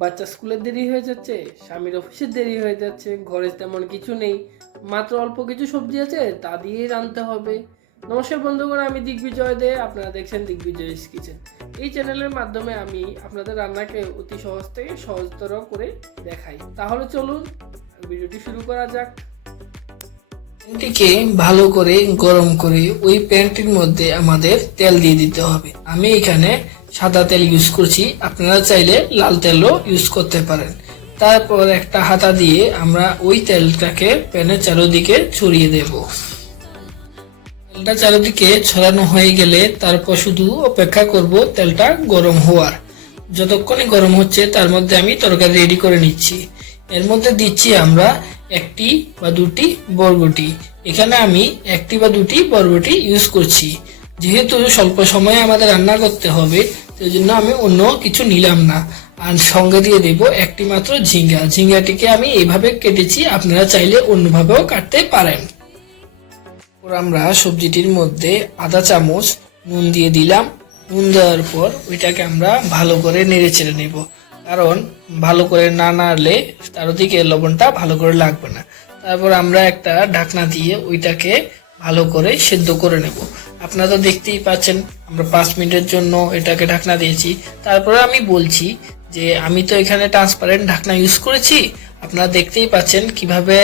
বাচ্চা স্কুলের দেরি হয়ে যাচ্ছে, স্বামীর অফিসের দেরি হয়ে যাচ্ছে, ঘরে তেমন কিছু নেই, মাত্র অল্প কিছু সবজি আছে তা দিয়েই রাঁধতে হবে। নমস্কার বন্ধুগণ, আমি দিগ্বিজয় দে, আপনারা দেখছেন দিগ্বিজয় কিচেন। এই চ্যানেলের মাধ্যমে আমি আপনাদের রান্নাকে অতি সহজ থেকে সহজতর করে দেখাই। তাহলে চলুন ভিডিওটি শুরু করা যাক। প্যানটিকে ভালো করে গরম করে ওই প্যানটির মধ্যে আমাদের তেল দিয়ে দিতে হবে। আমি এখানে সাদা তেল ইউজ করছি, আপনারা চাইলে লাল তেলও ইউজ করতে পারেন। তারপর একটা হাতা দিয়ে আমরা ওই তেলটাকে প্যানের চারিদিকে ছড়িয়ে দেব। তেলটা চারিদিকে ছড়ানো হয়ে গেলে তারপর শুধু অপেক্ষা করব তেলটা গরম হওয়ার। যতক্ষণে গরম হচ্ছে তার মধ্যে আমি তরকারি রেডি করে নিচ্ছি। এর মধ্যে দিচ্ছি আমরা একটি বা দুটি বরবটি। এখানে আমি একটি বা দুটি বরবটি ইউজ করছি। যেহেতু স্বল্প সময়ে আমাদের রান্না করতে হবে, সেই জন্য আমি অন্য কিছু নিলাম না। আর সঙ্গে দিয়ে দেব একটি মাত্র ঝিঙ্গা। ঝিঙ্গাটিকে আমি এইভাবে কেটেছি, আপনারা চাইলে অন্যভাবেও কাটতে পারেন। আমরা সবজিটির মধ্যে আধা চামচ নুন দিয়ে দিলাম। নুন দেওয়ার পর ওইটাকে আমরা ভালো করে নেড়ে চেড়ে নেব, কারণ ভালো করে না নাড়লে চারদিকে লবণটা ভালো করে লাগবে না। তারপর আমরা একটা ঢাকনা দিয়ে ওইটাকে ভালো করে সেদ্ধ করে নেব। আপনারা তো দেখতেই পাচ্ছেন আমরা 5 মিনিটের জন্য এটাকে ঢাকনা দিয়েছি। তারপরে আমি বলছি যে আমি তো এখানে ট্রান্সপারেন্ট ঢাকনা ইউজ করেছি। আপনারা দেখতেই পাচ্ছেন কিভাবে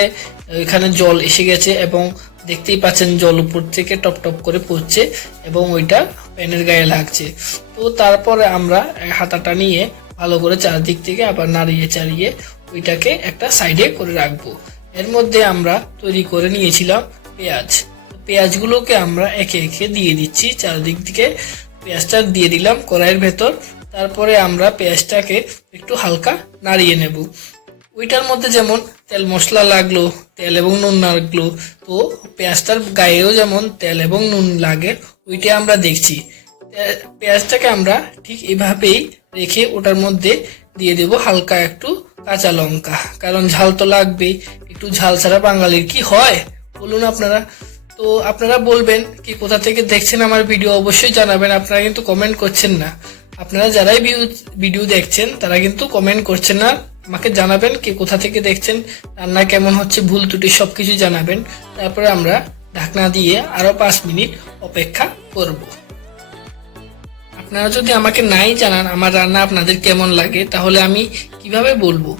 এখানে জল এসে গেছে এবং দেখতেই পাচ্ছেন জল উপর থেকে টপ টপ করে পড়ছে এবং ওইটা প্যানের গায়ে লাগছে। তো তারপরে আমরা হাতাটা নিয়ে ভালো করে চারদিক থেকে আবার নাড়িয়ে চাড়িয়ে ওইটাকে একটা সাইডে করে রাখবো। এর মধ্যে আমরা তৈরি করে নিয়েছিলাম পেঁয়াজ। পেঁয়াজগুলোকে আমরা একে একে দিয়ে দিচ্ছি চারদিক থেকে। পেঁয়াজটা দিয়ে দিলাম কড়াইয়ের ভেতর। তারপরে আমরা পেঁয়াজটাকে একটু হালকা নাড়িয়ে নেব। ওইটার মধ্যে যেমন তেল মশলা লাগলো, তেল এবং নুন লাগলো, তো পেঁয়াজটার গায়েও যেমন তেল এবং নুন লাগে ওইটা আমরা দেখছি। পেঁয়াজটাকে আমরা ঠিক এভাবেই রেখে ওটার মধ্যে দিয়ে দেব হালকা একটু কাঁচা লঙ্কা, কারণ ঝাল তো লাগবেই। একটু ঝাল ছাড়া বাঙালির কি হয় বলুন আপনারা? তো আপনারা বলবেন কি কোথা থেকে দেখছেন আমার ভিডিও, অবশ্যই জানাবেন। আপনারা কিন্তু কমেন্ট করছেন না। আপনারা যারাই ভিডিও দেখছেন তারা কিন্তু কমেন্ট করছেন না। আমাকে জানাবেন কি কোথা থেকে দেখছেন, রান্না কেমন হচ্ছে, ভুল ত্রুটি সবকিছু জানাবেন। তারপরে আমরা ঢাকনা দিয়ে আরো 5 মিনিট অপেক্ষা করব। আপনারা যদি আমাকে নাই জানান আমার রান্না আপনাদের কেমন লাগে, তাহলে আমি কিভাবে বলবো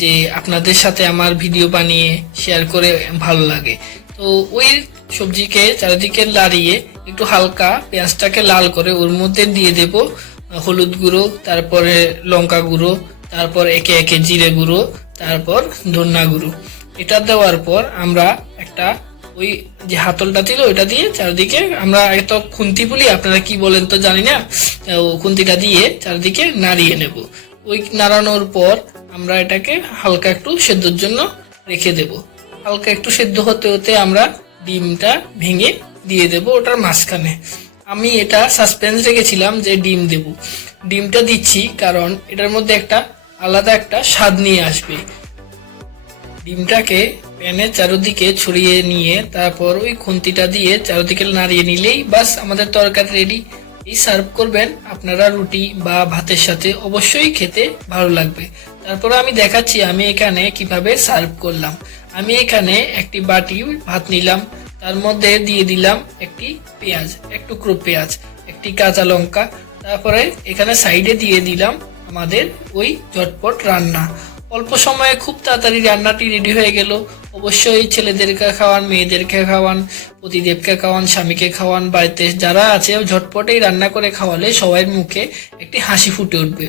যে আপনাদের সাথে আমার ভিডিও বানিয়ে শেয়ার করে ভালো লাগে? তো ওই সবজিকে চারিদিকে লাড়িয়ে একটু হালকা পেঁয়াজটাকে লাল করে ওর মধ্যে দিয়ে দেব হলুদ গুঁড়ো, তারপরে লঙ্কা গুঁড়ো, তারপর একে একে জিরে গুঁড়ো, তারপর ধনিয়া গুঁড়ো। এটা দেওয়ার পর আমরা একটা ওই যে হাতলটা ছিল ওইটা দিয়ে চারদিকে আমরা এত খুন্তি বলি, আপনারা কি বলেন তো জানি না, খুন্তিটা দিয়ে চারদিকে নাড়িয়ে নেব। ওই নাড়ানোর পর আমরা এটাকে হালকা একটু সেদ্ধর জন্য রেখে দেব। হালকা একটু সেদ্ধ হতে হতে আমরা ডিমটা ভেঙে দিয়ে দেব ওটার মাঝখানে। আমি এটা সাসপেন্স রেখেছিলাম যে ডিম দেব। ডিমটা দিচ্ছি কারণ এটার মধ্যে একটা আলাদা একটা স্বাদ নিয়ে আসবে। ডিমটাকে প্যানের চারদিকে ছড়িয়ে নিয়ে তারপর ওই খুন্তিটা দিয়ে চারদিকে নাড়িয়ে নিলেই বাস আমাদের তরকারি রেডি। এই সার্ভ করবেন আপনারা রুটি বা ভাতের সাথে, অবশ্যই খেতে ভালো লাগবে। তারপর আমি দেখাচ্ছি আমি এখানে কিভাবে সার্ভ করলাম। আমি এখানে একটি বাটি ভাত নিলাম, তার মধ্যে দিয়ে দিলাম একটি পেঁয়াজ, এক টুকরো পেঁয়াজ, একটি কাঁচা লঙ্কা, তারপরে এখানে সাইডে দিয়ে দিলাম আমাদের ওই ঝটপট রান্না। অল্প সময়ে খুব তাড়াতাড়ি রান্নাটি রেডি হয়ে গেল। অবশ্যই ছেলেদেরকে খাওয়ান, মেয়েদেরকে খাওয়ান, পতিদেবকে খাওয়ান, স্বামীকে খাওয়ান, বাড়িতে যারা আছে ঝটপটেই রান্না করে খাওয়ালে সবার মুখে একটি হাসি ফুটে উঠবে।